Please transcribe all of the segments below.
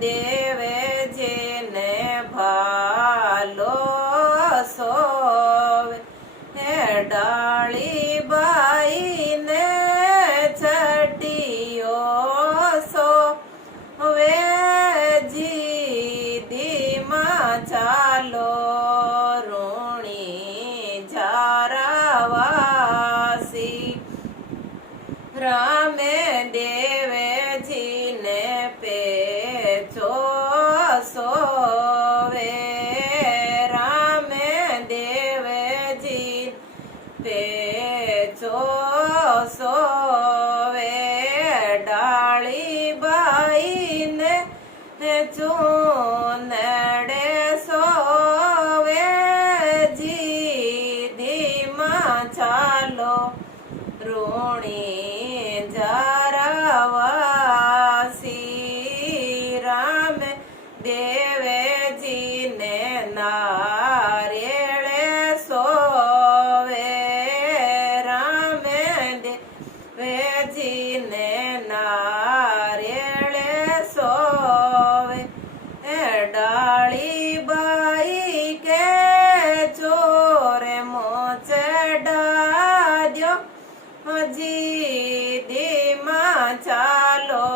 દેવેજીને ભાલો સોવે ડાળી બાઈને છટીયો સોવે જીદીમાં ચાલો રૂણી ઝારાવાસી રામે દેવેજીને પેચો સોવે રામે દેવેજી પેચો સોવે ડાળી બાઈને ચૂનડે સોવે જીદીમાં ચાલો રૂણી ઝારાવાસી રામ દેવેજીને નારેળે સોવે રામ દેવેજીને નારેળે સોવે ડાળી બાઈ કે ચોરે મોચે ડાદ્યો જીદીમાં ચાલો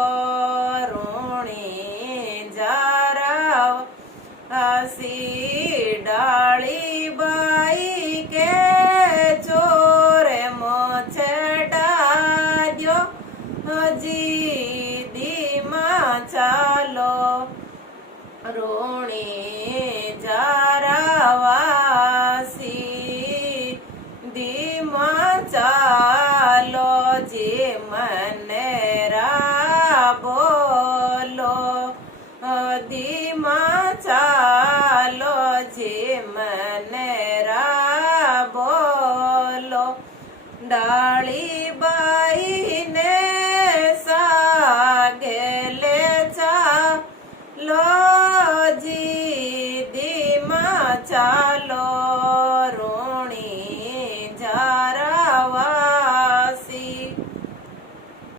રૂણી ઝારાવાસી ડાળી બાઈ કે ચોરે મોછે ડાદ્યો જીદીમાં ચાલો રૂણી ઝારાવાસી દીમાં ચાલો જે મને બોલો દીમાં ચાલો જે મને બોલો ડાળી બાઈને સાગેલે ચાલો જીદીમાં ચાલો